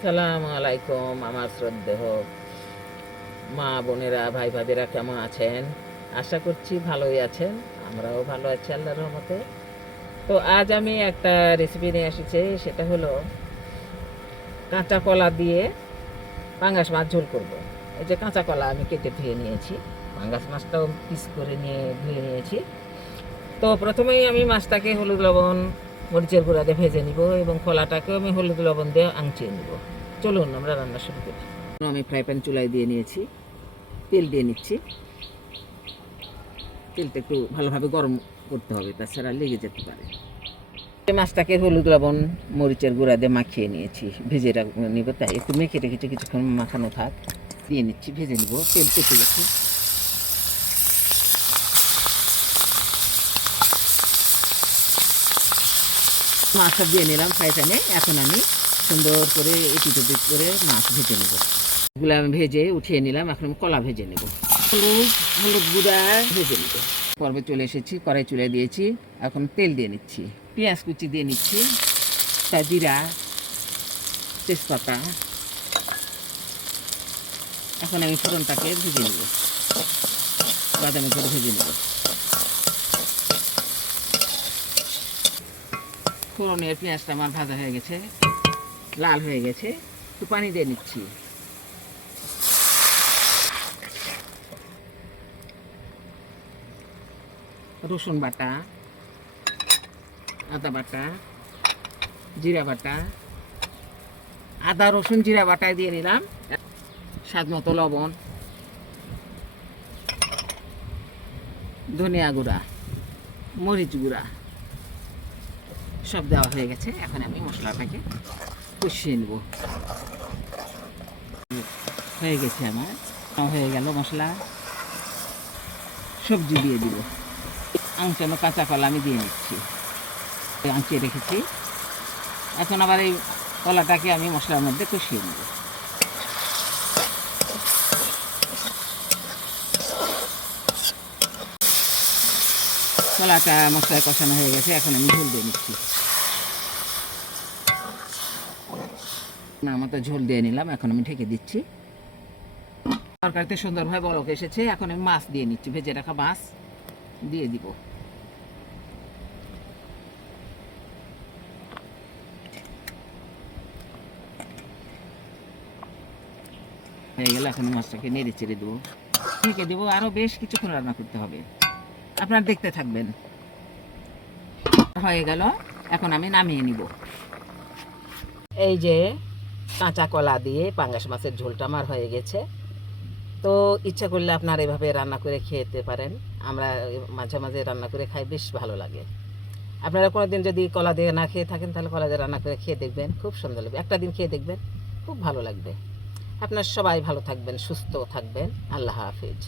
আসসালামু আলাইকুম আমার শ্রদ্ধেয় মা বোনেরা ভাই ভাবিরা কেমন আছেন? আশা করছি ভালোই আছেন। আমরাও ভালো আছি আল্লাহর রহমতে। তো আজ আমি একটা রেসিপি নিয়ে এসেছি, সেটা হলো কাঁচা কলা দিয়ে পাঙ্গাস মাছ ঝোল করব। এই যে কাঁচা কলা আমি কেটে ধুয়ে নিয়েছি, পাঙ্গাস মাছটাও পিস করে নিয়ে ধুয়ে নিয়েছি। তো প্রথমেই আমি মাছটাকে হলুদ লবণ মরিচের গুঁড়া দিয়ে ভেজে নিব এবং কলাটাকেও আমি হলুদ লবণ দিয়ে আংচিয়ে নিব। চলুন আমরা রান্না শুরু করি। আমি ফ্রাই প্যান চুলায় দিয়ে নিয়েছি, তেল দিয়ে নিচ্ছি। তেলটা একটু ভালোভাবে গরম করতে হবে, তাছাড়া লেগে যেতে পারে। মাছটাকে হলুদ লবণ মরিচের গুঁড়া দিয়ে মাখিয়ে নিয়েছি, ভেজে নিব। তাই একটু মেখে রেখেছি, কিছুক্ষণ মাখানো থাক। দিয়ে নিচ্ছি, ভেজে নিব। তেল পেতে গেছে। মাছটা দিয়ে নিলাম ফ্রাই প্যানে। এখন আমি সুন্দর করে এপিট ওপিট করে মাছ ভেজে নেব। এগুলো আমি ভেজে উঠিয়ে নিলাম। এখন আমি কলা ভেজে নেব। হলুদ গুঁড়া ভেজে নেব। পর্বে চলে এসেছি, কড়াই চুলে দিয়েছি। এখন তেল দিয়ে নিচ্ছি, পেঁয়াজ কুচি দিয়ে নিচ্ছি, জিরা, তেজপাতা। এখন আমি ফোড়নটাকে ভেজে নেব, বাদামি করে ভেজে নেব। ফোড়নের পেঁয়াজটা আমার ভাজা হয়ে গেছে, লাল হয়ে গেছে। একটু পানি দিয়ে নিচ্ছি। রসুন বাটা, আদা বাটা, জিরা বাটা, আদা রসুন জিরা বাটা দিয়ে নিলাম। স্বাদ মতো লবণ, ধনিয়া গুঁড়া, মরিচ গুঁড়া সব দেওয়া হয়ে গেছে। এখন আমি মশলাটাকে কষিয়ে নেব। হয়ে গেছে আমার, হয়ে গেল মশলা। সবজি দিয়ে দিব। আংচানো কাঁচা কলা আমি দিয়ে নিচ্ছি, আংচিয়ে রেখেছি। এখন আবার এই কলাটাকে আমি মশলার মধ্যে কষিয়ে নেব। কলাটা মশলায় কষানো হয়ে গেছে। এখন আমি ঝোল দিয়ে নিচ্ছি। আমার মতো ঝোল দিয়ে নিলাম। এখন আমি ঢেকে দিচ্ছি। তরকারিতে সুন্দরভাবে বলক এসেছে। এখন আমি মাছ দিয়ে নিচ্ছি, ভেজে রাখা মাছ দিয়ে দিব। হয়ে গেল। এখন মাছটাকে নেড়ে চেড়ে দেবো, ঢেকে দেবো। আরও বেশ কিছুক্ষণ রান্না করতে হবে, আপনারা দেখতে থাকবেন। হয়ে গেল। এখন আমি নামিয়ে নিব। এই যে কাঁচা কলা দিয়ে পাঙ্গাস মাছের ঝোলটা আমার হয়ে গেছে। তো ইচ্ছা করলে আপনারা এভাবে রান্না করে খেতে পারেন। আমরা মাঝে মাঝে রান্না করে খাই, বেশ ভালো লাগে। আপনারা কোনোদিন যদি কলা দিয়ে না খেয়ে থাকেন, তাহলে কলা দিয়ে রান্না করে খেয়ে দেখবেন, খুব সুন্দর লাগবে। একটা দিন খেয়ে দেখবেন, খুব ভালো লাগবে। আপনারা সবাই ভালো থাকবেন, সুস্থ থাকবেন। আল্লাহ হাফিজ।